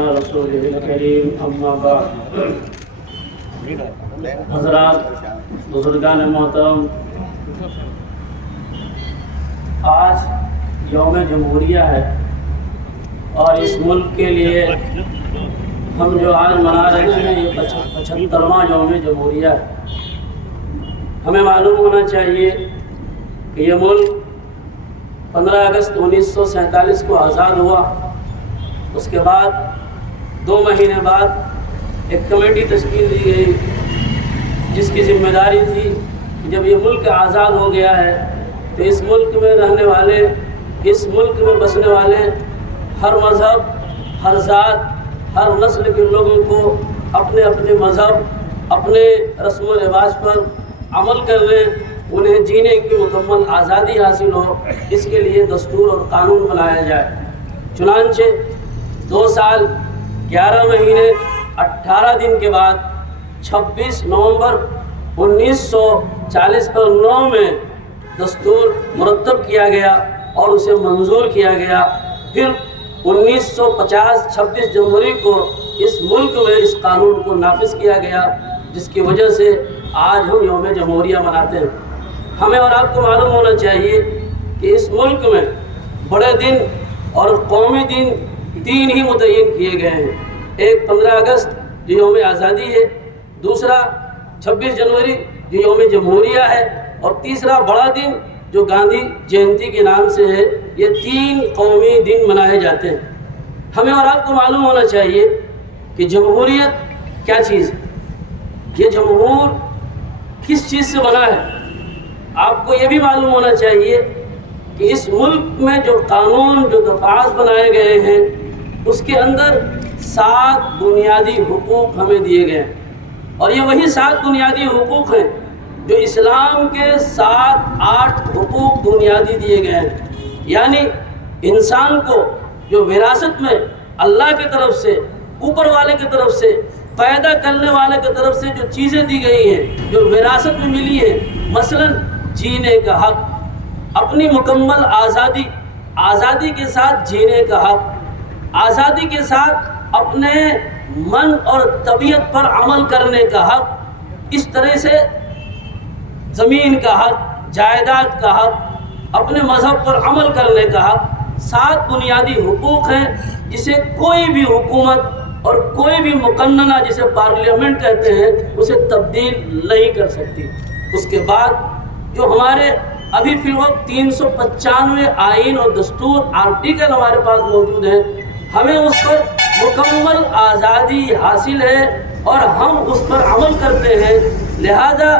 على رسوله الكريم اما بعد حضرات بزرگان محترم، آج یوم جمہوریہ ہے اور اس ملک کے لیے ہم جو آج منا رہے ہیں یہ 75واں یوم جمہوریہ ہے۔ ہمیں معلوم ہونا چاہیے کہ یہ ملک 15 اگست 1947 کو آزاد ہوا۔ اس کے بعد 2 مہینے بعد ایک کمیٹی تشکیل دی گئی جس کی ذمہ داری تھی کہ جب یہ ملک آزاد ہو گیا ہے تو اس ملک میں رہنے والے، اس ملک میں بسنے والے ہر مذہب، ہر ذات، ہر نسل کے لوگوں کو اپنے اپنے مذہب، اپنے رسم و رواج پر عمل کرنے، انہیں جینے کی مکمل آزادی حاصل ہو، اس کے لیے دستور اور قانون بنایا جائے۔ چنانچہ 2 سال 11 مہینے 18 دن کے بعد 26 نومبر 1940 پر 9 میں دستور مرتب کیا گیا اور اسے منظور کیا گیا۔ پھر 1950 26 جنوری کو اس ملک میں اس قانون کو نافذ کیا گیا، جس کی وجہ سے آج ہم یوم جمہوریہ مناتے ہیں۔ ہمیں اور آپ کو معلوم ہونا چاہیے کہ اس ملک میں بڑے دن اور قومی دن 3 ہی متعین کیے گئے ہیں۔ ایک 15 اگست جو یوم آزادی ہے، دوسرا 26 جنوری جو یوم جمہوریہ ہے، اور تیسرا بڑا دن جو گاندھی جینتی کے نام سے ہے۔ یہ 3 قومی دن منائے جاتے ہیں۔ ہمیں اور آپ کو معلوم ہونا چاہیے کہ جمہوریت کیا چیز ہے، یہ جمہور کس چیز سے بنا ہے۔ آپ کو یہ بھی معلوم ہونا چاہیے کہ اس ملک میں جو قانون، جو دفعات بنائے گئے ہیں، اس کے اندر 7 بنیادی حقوق ہمیں دیے گئے ہیں، اور یہ وہی 7 بنیادی حقوق ہیں جو اسلام کے 8 حقوق بنیادی دیے گئے ہیں۔ یعنی انسان کو جو وراثت میں اللہ کی طرف سے، اوپر والے کی طرف سے، پیدا کرنے والے کی طرف سے جو چیزیں دی گئی ہیں، جو وراثت میں ملی ہے، مثلا جینے کا حق، اپنی مکمل آزادی، آزادی کے ساتھ جینے کا حق، آزادی کے ساتھ اپنے من اور طبیعت پر عمل کرنے کا حق، اس طرح سے زمین کا حق، جائیداد کا حق، اپنے مذہب پر عمل کرنے کا حق۔ 7 بنیادی حقوق ہیں جسے کوئی بھی حکومت اور کوئی بھی مقننہ، جسے پارلیمنٹ کہتے ہیں، اسے تبدیل نہیں کر سکتی۔ اس کے بعد جو ہمارے ابھی فی الوقت 395 آئین اور دستور آرٹیکل ہمارے پاس موجود ہیں، ہمیں اس پر مکمل آزادی حاصل ہے اور ہم اس پر عمل کرتے ہیں۔ لہذا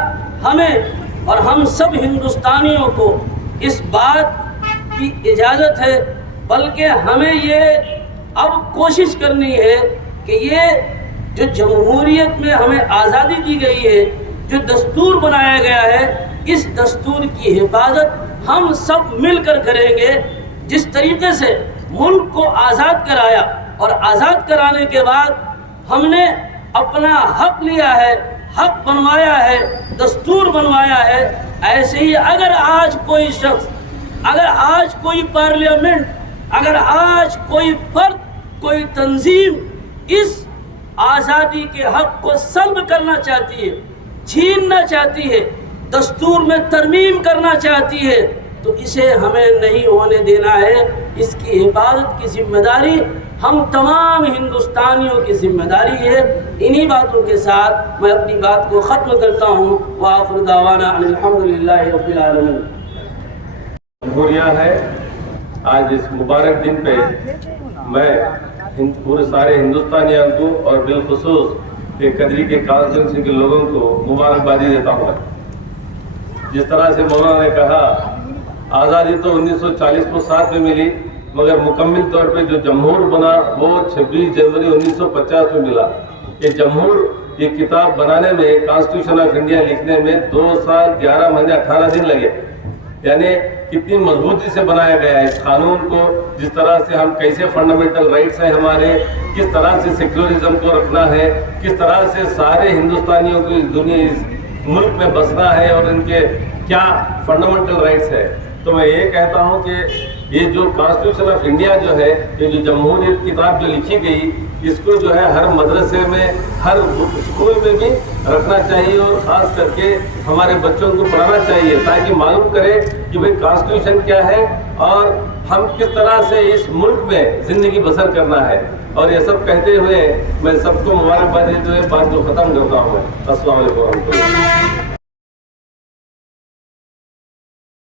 ہمیں اور ہم سب ہندوستانیوں کو اس بات کی اجازت ہے، بلکہ ہمیں یہ اب کوشش کرنی ہے کہ یہ جو جمہوریت میں ہمیں آزادی دی گئی ہے، جو دستور بنایا گیا ہے، اس دستور کی حفاظت ہم سب مل کر کریں گے۔ جس طریقے سے ملک کو آزاد کرایا اور آزاد کرانے کے بعد ہم نے اپنا حق لیا ہے، حق بنوایا ہے، دستور بنوایا ہے، ایسے ہی اگر آج کوئی شخص، اگر آج کوئی پارلیمنٹ، اگر آج کوئی فرد، کوئی تنظیم اس آزادی کے حق کو سلب کرنا چاہتی ہے، چھیننا چاہتی ہے، دستور میں ترمیم کرنا چاہتی ہے، تو اسے ہمیں نہیں ہونے دینا ہے۔ اس کی حفاظت کی ذمہ داری ہم تمام ہندوستانیوں کی ذمہ داری ہے۔ انہی باتوں کے ساتھ میں اپنی بات کو ختم کرتا ہوں۔ وآخر دعوانا ان الحمدللہ رب العالمین۔ جمہوریہ ہے، آج اس مبارک دن پہ میں پورے سارے ہندوستانیوں کو اور بالخصوص قدری کے کانسٹیٹوئنسی کے لوگوں کو مبارکبادی دیتا ہوں۔ جس طرح سے مولانا نے کہا، آزادی تو 1940 کو 7 میں ملی، مگر مکمل طور پہ جو جمہور بنا وہ 26 جنوری 1950 میں ملا۔ یہ جمہور، یہ کتاب بنانے میں، کانسٹیٹیوشن آف انڈیا لکھنے میں 2 سال 11 مہینے 18 دن لگے۔ یعنی کتنی مضبوطی سے بنایا گیا ہے اس قانون کو، جس طرح سے ہم کیسے فنڈامنٹل رائٹس ہیں ہمارے، کس طرح سے سیکولرزم کو رکھنا ہے، کس طرح سے سارے ہندوستانیوں کو اس دنیا، اس ملک میں بسنا ہے، اور ان کے کیا فنڈامنٹل رائٹس ہے۔ تو میں یہ کہتا ہوں کہ یہ جو کانسٹیٹیوشن آف انڈیا جو ہے، یہ جو جمہوریت کتاب جو لکھی گئی، اس کو جو ہے ہر مدرسے میں ہر اسکول میں بھی رکھنا چاہیے اور خاص کر کے ہمارے بچوں کو پڑھانا چاہیے تاکہ معلوم کرے کہ بھئی کانسٹیٹیوشن کیا ہے اور ہم کس طرح سے اس ملک میں زندگی بسر کرنا ہے. اور یہ سب کہتے ہوئے میں سب کو مبارکباد دیتے ہوئے بات کو ختم کرتا ہوں. السلام علیکم ورحمۃ اللہ.